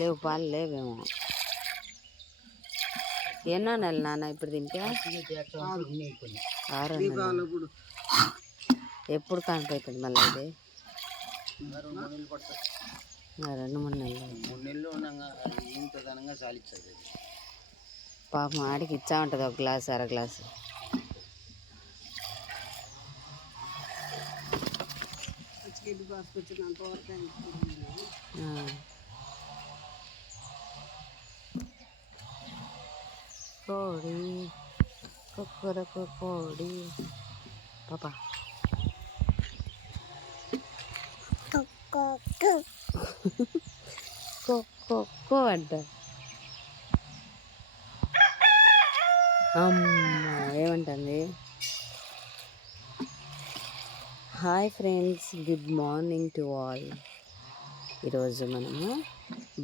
లేవు, పాలు లేవేమో. ఎన్నో నెలలు నాన్న ఇప్పుడు దీనికి? 6 నెలలు. ఎప్పుడు కానిపోతుంది మళ్ళీ ఇది? 2-3 నెలలు. పాపం ఆడికి ఇచ్చా ఉంటుంది ఒక గ్లాసు, అర గ్లాసు. కోడి కుక్కరకు కోడి పాప కో అంట. అమ్మ ఏమంటుంది? Hi friends, good morning to all. ఈరోజు మనము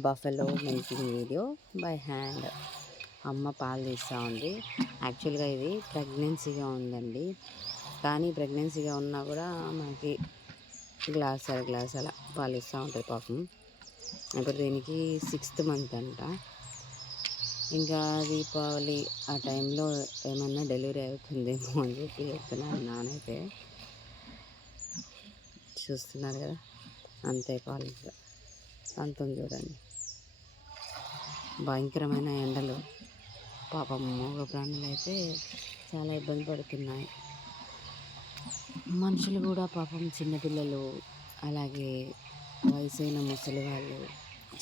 buffalo milking video by hand. అమ్మ పాలు తీస్తూ ఉంది. యాక్చువల్గా ఇది ప్రెగ్నెన్సీగా ఉందండి, కానీ ప్రెగ్నెన్సీగా ఉన్నా కూడా మనకి గ్లాస్ అర గ్లాస్ అలా పాలు ఇస్తూ ఉంటుంది పాపం. ఇప్పుడు దీనికి 6th మంత్ అంట. ఇంకా దీపావళి ఆ టైంలో ఏమన్నా డెలివరీ అవుతుందేమో అని చెప్పి చెప్తున్నాను. నానైతే చూస్తున్నారు కదా, అంతే పాలు అంతుంది చూడండి. భయంకరమైన ఎండలు, పాపం మూగ ప్రాణులు అయితే చాలా ఇబ్బంది పడుతున్నాయి. మనుషులు కూడా పాపం, చిన్నపిల్లలు అలాగే వయసైన ముసలి వాళ్ళు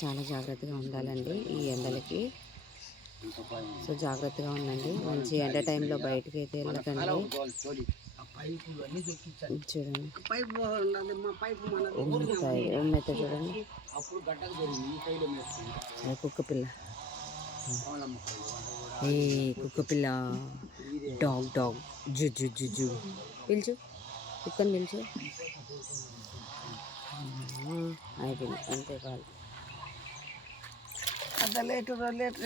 చాలా జాగ్రత్తగా ఉండాలండి ఈ ఎండలకి. సో జాగ్రత్తగా ఉండండి. మంచి ఎండ టైంలో బయటకు అయితే వెళ్ళకండి. చూడండి ఏమైతే చూడండి, కుక్క పిల్ల, ఏ కుక్క పిల్ల, డాగ్ జు జు పిలుచు, కుక్కని పిలుచు. అయిపోయింది అంతే పాలు.